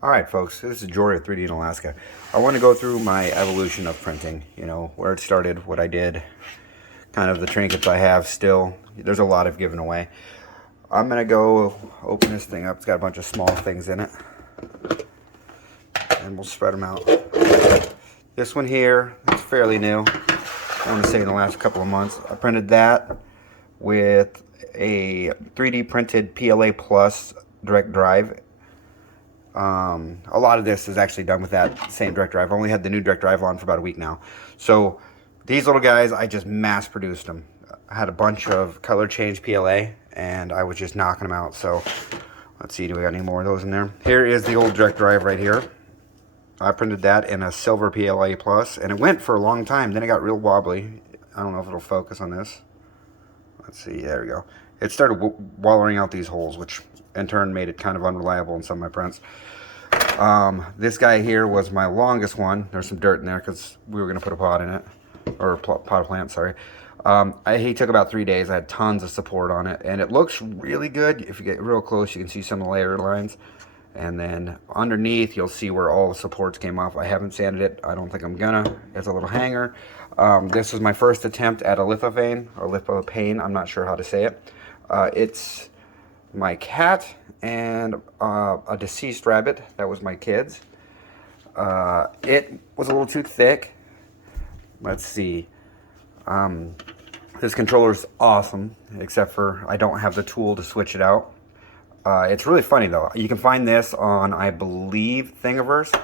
Alright folks, this is Jory of 3D in Alaska. I want to go through my evolution of printing, where it started, what I did, kind of the trinkets I have still. There's a lot I've given away. I'm going to go open this thing up. It's got a bunch of small things in it. And we'll spread them out. This one here, it's fairly new. I want to say in the last couple of months. I printed that with a 3D printed PLA Plus direct drive. A lot of this is actually done with that same direct drive. I've only had the new direct drive on for about a week now. So these little guys, I just mass produced them. I had a bunch of color change PLA and I was just knocking them out. So let's see, do we got any more of those in there? Here is the old direct drive right here. I printed that in a silver PLA Plus and it went for a long time. Then it got real wobbly. I don't know if it'll focus on this. Let's see, there we go. It started wallowing out these holes, which in turn made it kind of unreliable in some of my prints. This guy here was my longest one. There's some dirt in there because we were going to put a pot in it, or a pot of plant, sorry. He took about 3 days. I had tons of support on it, and it looks really good. If you get real close, you can see some of the layer lines. And then underneath, you'll see where all the supports came off. I haven't sanded it. I don't think I'm gonna. It's a little hanger. This was my first attempt at a lithophane, or lithophane. I'm not sure how to say it. It's my cat and a deceased rabbit. That was my kid's. It was a little too thick. Let's see. This controller's awesome, except for I don't have the tool to switch it out. It's really funny though. You can find this on, I believe, Thingiverse,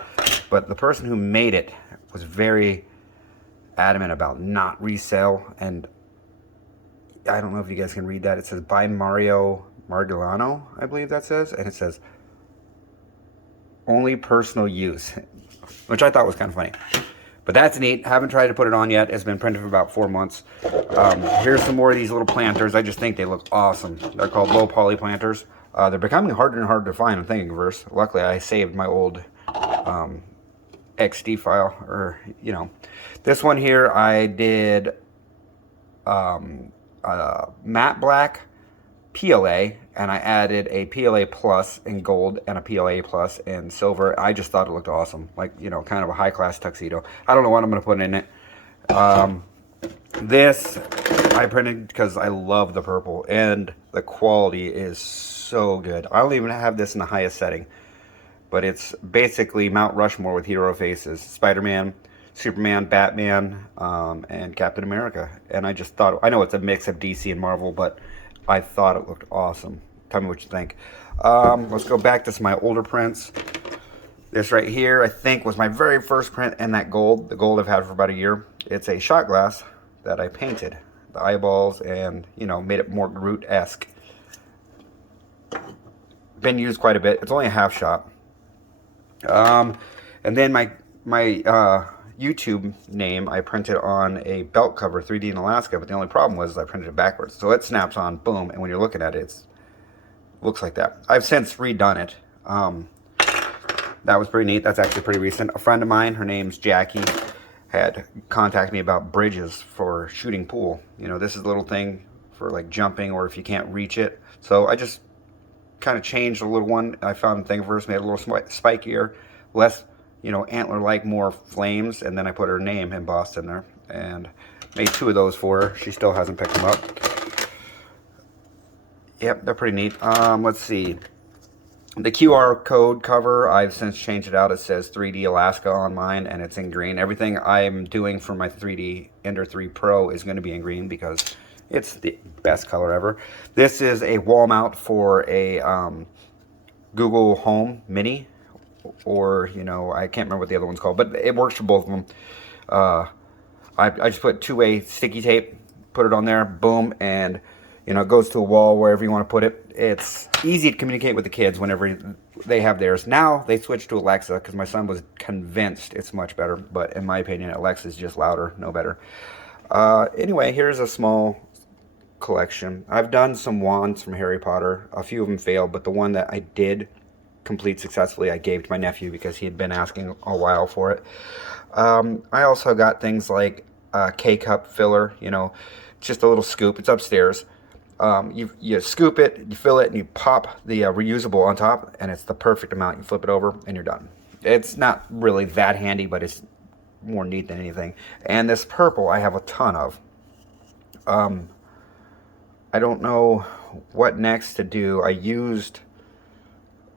but the person who made it was very adamant about not resale, and I don't know if you guys can read that. It says by Mario Margilano, I believe that says, and it says only personal use, which I thought was kind of funny. But that's neat. Haven't tried to put it on yet. It's been printed for about 4 months. Here's some more of these little planters. I just think they look awesome. They're called low poly planters. They're becoming harder and harder to find on Thingiverse. Luckily, I saved my old XD file, or this one here I did matte black PLA, and I added a PLA Plus in gold and a PLA Plus in silver. I just thought it looked awesome, like kind of a high class tuxedo. I don't know what I'm gonna put in it. This I printed because I love the purple, and the quality is so good. I don't even have this in the highest setting, but it's basically Mount Rushmore with hero faces: Spider-Man, Superman, Batman, and Captain America. And I just thought, I know it's a mix of DC and Marvel, but I thought it looked awesome. Tell me what you think. Let's go back to some of my older prints. This right here, I think, was my very first print in that gold. The gold I've had for about a year. It's a shot glass that I painted the eyeballs and, made it more Groot-esque. Been used quite a bit. It's only a half shot. And then my YouTube name, I printed on a belt cover, 3D in Alaska, but the only problem was I printed it backwards. So it snaps on, boom, and when you're looking at it, it looks like that. I've since redone it. That was pretty neat. That's actually pretty recent. A friend of mine, her name's Jackie, had contacted me about bridges for shooting pool. This is a little thing for like jumping, or if you can't reach it. So I just kind of changed a little one I found in Thingiverse, made it a little spikier, less antler-like, more flames, and then I put her name embossed in there and made 2 of those for her. She still hasn't picked them up. Yep, they're pretty neat. Let's see. The QR code cover, I've since changed it out. It says 3D Alaska on mine, and it's in green. Everything I'm doing for my 3D Ender 3 Pro is going to be in green because it's the best color ever. This is a wall mount for a Google Home Mini, or I can't remember what the other one's called, but it works for both of them. I just put 2-way sticky tape, put it on there, boom, and it goes to a wall wherever you want to put it. It's easy to communicate with the kids whenever they have theirs. Now they switched to Alexa because my son was convinced it's much better, but in my opinion, Alexa's just louder, no better. Anyway, here's a small collection. I've done some wands from Harry Potter. A few of them failed, but the one that I did complete successfully, I gave to my nephew because he had been asking a while for it. I also got things like K-cup filler, just a little scoop. It's upstairs. You scoop it, you fill it, and you pop the reusable on top, and it's the perfect amount. You flip it over, and you're done. It's not really that handy, but it's more neat than anything. And this purple I have a ton of. I don't know what next to do. I used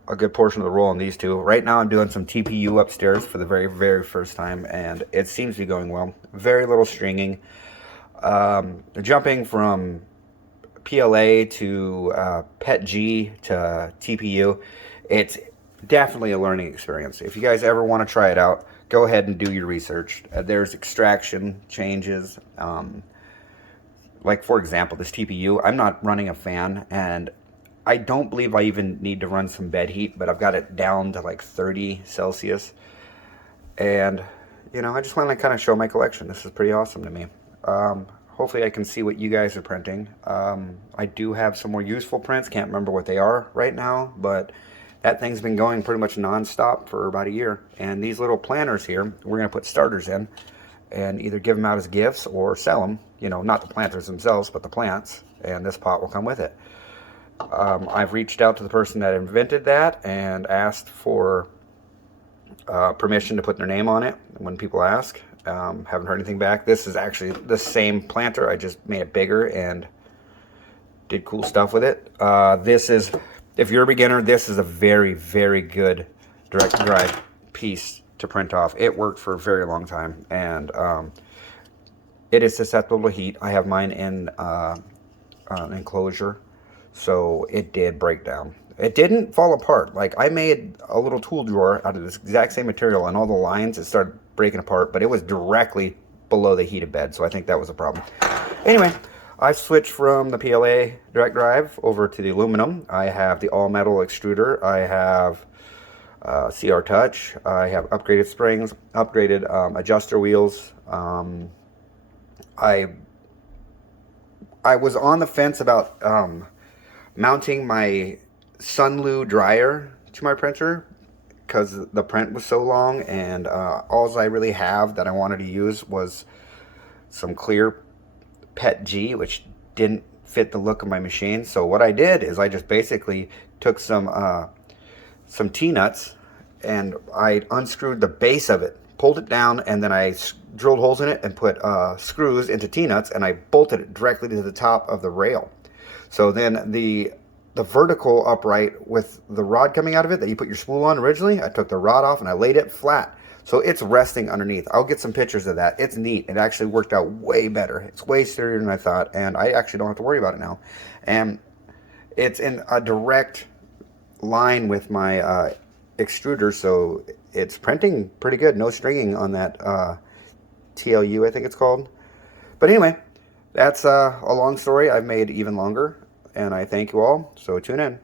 a good portion of the roll on these two. Right now I'm doing some TPU upstairs for the very, very first time, and it seems to be going well. Very little stringing. Jumping from PLA to PET-G to TPU, it's definitely a learning experience. If you guys ever want to try it out, go ahead and do your research. There's extraction changes. Like, for example, this TPU, I'm not running a fan, and I don't believe I even need to run some bed heat, but I've got it down to like 30 Celsius. And, you know, I just want to kind of show my collection. This is pretty awesome to me. Hopefully I can see what you guys are printing. I do have some more useful prints. Can't remember what they are right now, but that thing's been going pretty much non-stop for about a year. And these little planters here, we're going to put starters in and either give them out as gifts or sell them. You know, not the planters themselves, but the plants. And this pot will come with it. I've reached out to the person that invented that and asked for permission to put their name on it when people ask. Haven't heard anything back. This is actually the same planter. I just made it bigger and did cool stuff with it. This is, if you're a beginner, this is a very, very good direct drive piece to print off. It worked for a very long time, and it is susceptible to heat. I have mine in an enclosure, so it did break down. It didn't fall apart. Like, I made a little tool drawer out of this exact same material, and all the lines, it started breaking apart, but it was directly below the heated bed, so I think that was a problem. Anyway, I switched from the PLA direct drive over to the aluminum. I have the all metal extruder. I have CR Touch. I have upgraded springs, upgraded adjuster wheels. I was on the fence about mounting my Sunlu dryer to my printer because the print was so long, and all I really have that I wanted to use was some clear PET-G, which didn't fit the look of my machine. So what I did is I just basically took some T-nuts and I unscrewed the base of it, pulled it down, and then I drilled holes in it and put screws into T-nuts, and I bolted it directly to the top of the rail. So then the vertical upright with the rod coming out of it that you put your spool on originally, I took the rod off and I laid it flat. So it's resting underneath. I'll get some pictures of that. It's neat. It actually worked out way better. It's way sturdier than I thought, and I actually don't have to worry about it now. And it's in a direct line with my extruder, so it's printing pretty good. No stringing on that TLU, I think it's called. But anyway, that's a long story I've made even longer, and I thank you all, so tune in.